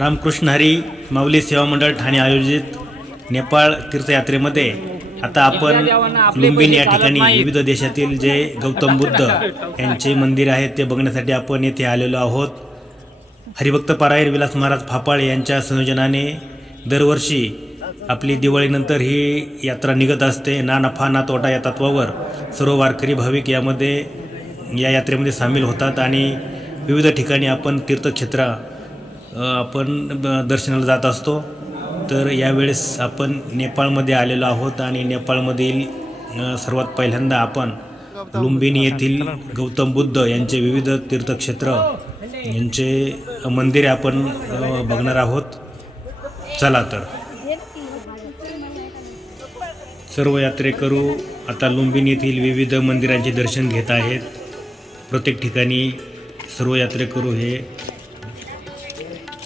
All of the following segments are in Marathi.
रामकृष्ण हरी माऊली सेवा मंडळ ठाणे आयोजित नेपाळ तीर्थयात्रेमध्ये आता आपण लुंबिनी या ठिकाणी विविध देशातील जे गौतम बुद्ध यांचे मंदिर आहेत ते बघण्यासाठी आपण येथे आलेलो आहोत. हरिभक्त पारायण विलास महाराज फापाळ यांच्या संयोजनाने दरवर्षी आपली दिवाळीनंतर ही यात्रा निघत असते. ना नफा ना तोटा या तत्वावर सर्व वारकरी भाविक यामध्ये या यात्रेमध्ये सामील होतात आणि विविध ठिकाणी आपण तीर्थक्षेत्र आपण दर्शनाला जात असतो. तर यावेळेस आपण नेपाळमध्ये आलेलो आहोत आणि नेपाळमधील सर्वात पहिल्यांदा आपण लुंबिनी येथील गौतम बुद्ध यांचे विविध तीर्थक्षेत्र यांचे मंदिरे आपण बघणार आहोत. चला तर. सर्व यात्रेकरू आता लुंबिनी येथील विविध मंदिरांचे दर्शन घेत आहेत. प्रत्येक ठिकाणी सर्व यात्रेकरू हे.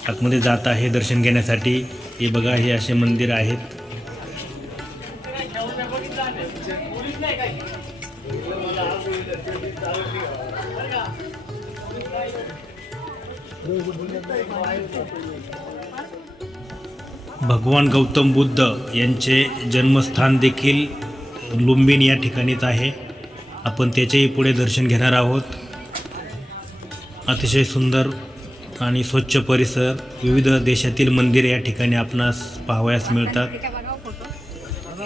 आतमध्ये जात आहे दर्शन घेण्यासाठी. हे बघा हे असे मंदिर आहेत. भगवान गौतम बुद्ध यांचे जन्मस्थान देखील लुंबिन या ठिकाणीच आहे. आपण त्याचेही पुढे दर्शन घेणार आहोत. अतिशय सुंदर आणि स्वच्छ परिसर विविध देशातील मंदिरे या ठिकाणी आपणास पाहावयास मिळतात.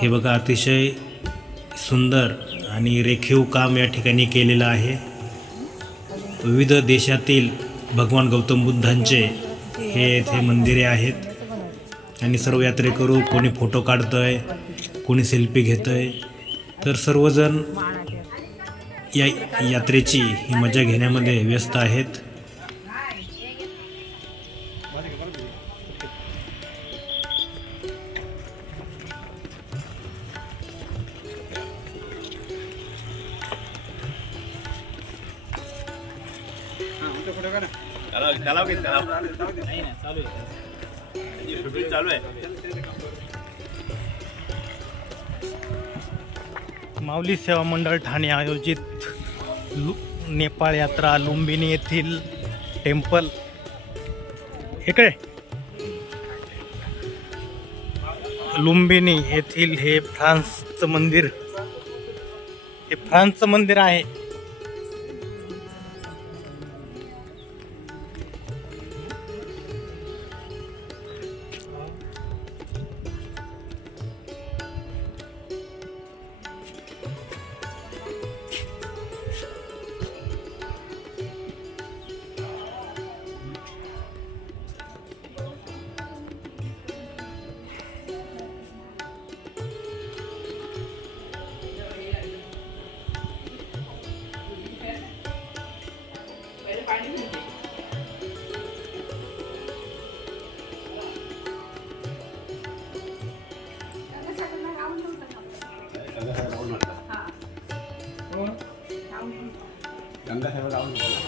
हे बघा अतिशय सुंदर आणि रेखीव काम या ठिकाणी केलेलं आहे. विविध देशातील भगवान गौतम बुद्धांचे हे येथे मंदिरे आहेत. आणि सर्व यात्रेकरू कोणी फोटो काढतंय कोणी सेल्फी घेतंय. तर सर्वजण या यात्रेची ही मजा घेण्यामध्ये व्यस्त आहेत. चालू आहे. माऊली सेवा मंडळ ठाणे आयोजित लु नेपाळ यात्रा लुंबिनी येथील टेम्पल. इकडे. लुंबिनी येथील हे फ्रान्सचं मंदिर. हे फ्रान्सचं मंदिर आहे. 都了不起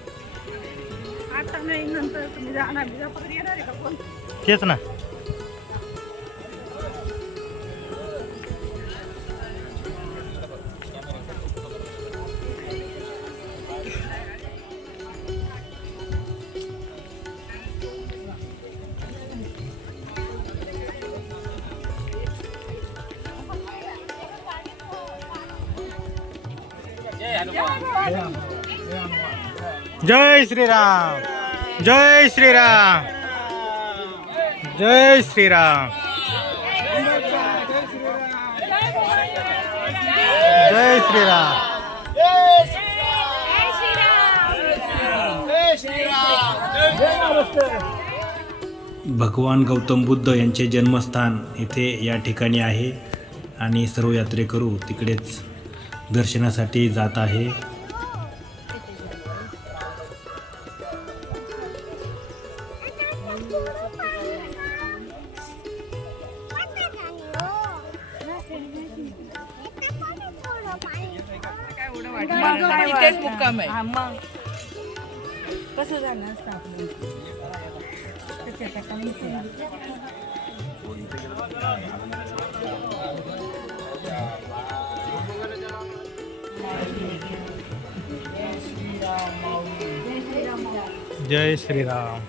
का कोण तेच ना जय श्रीराम जय श्रीराम जय श्रीराम जय श्रीराम। भगवान गौतम बुद्ध यांचे जन्मस्थान इथे या ठिकाणी आहे आणि सर्व यात्रेकरू तिकडेच दर्शनासाठी जात आहे. इथेच मुक्काम आहे. हा, मग. कसं झालं असतं आपलं? त्याच्या ठिकाणी ते. जय श्रीराम.